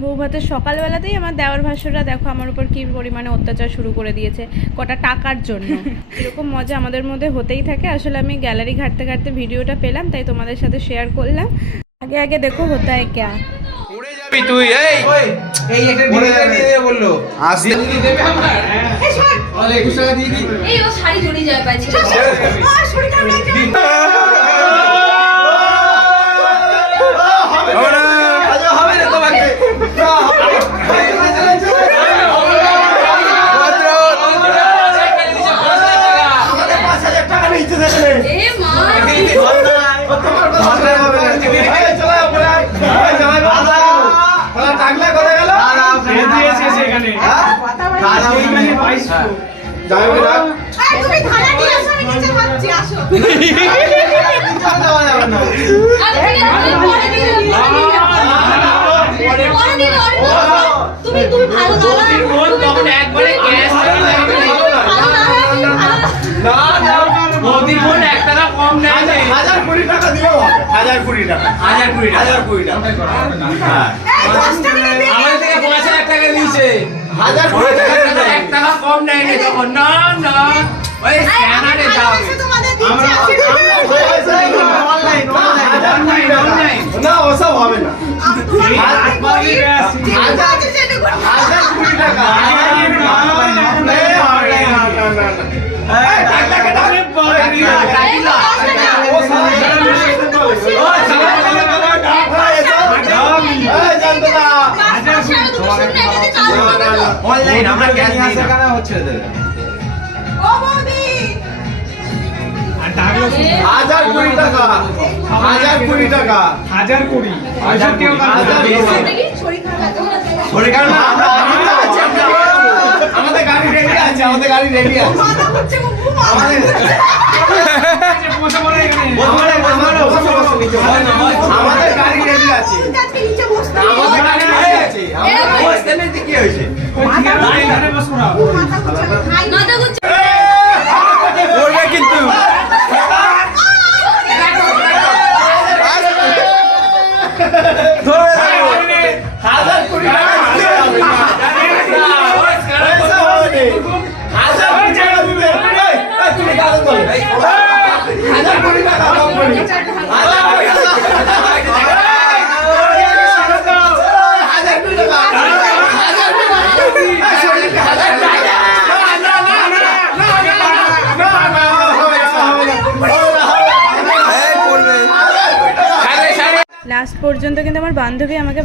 বউ ভাতের সকালবেলাতেই আমার দেওয়ার ভাষ্যরা দেখো আমার উপর কী পরিমাণে অত্যাচার শুরু করে দিয়েছে কটা টাকার জন্য। এরকম মজা আমাদের মধ্যে হতেই থাকে। আসলে আমি গ্যালারি ঘাঁটতে ঘাঁটতে ভিডিওটা পেলাম, তাই তোমাদের সাথে শেয়ার করলাম। আগে আগে দেখো হতা है क्या। উড়ে যাবি তুই। এই একটা দিয়ে দে বললো। আসতে দেবে আমার। আরে 21 টাকা দিয়ে দি। এই ও শাড়ি জড়িয়ে যায় পাইছে। অনলাইন আমরা ক্যাশ নিয়ে আসা কেন হচ্ছে রে? ও বৌদি 1020 টাকা 1020 টাকা 1020 শরীর খারাপ না আমরা আমাদের গাড়ি রেডি আছে আমাদের গাড়ি রেডি আছে আমাদের আমাদের গাড়ি রেডি আছে আমাদের গাড়ি রেডি আছে আমাদের বসতে নেই কি হয়েছে করবে কিন্তু লাস্ট পর্যন্ত কিন্তু আমার বান্ধবী আমাকে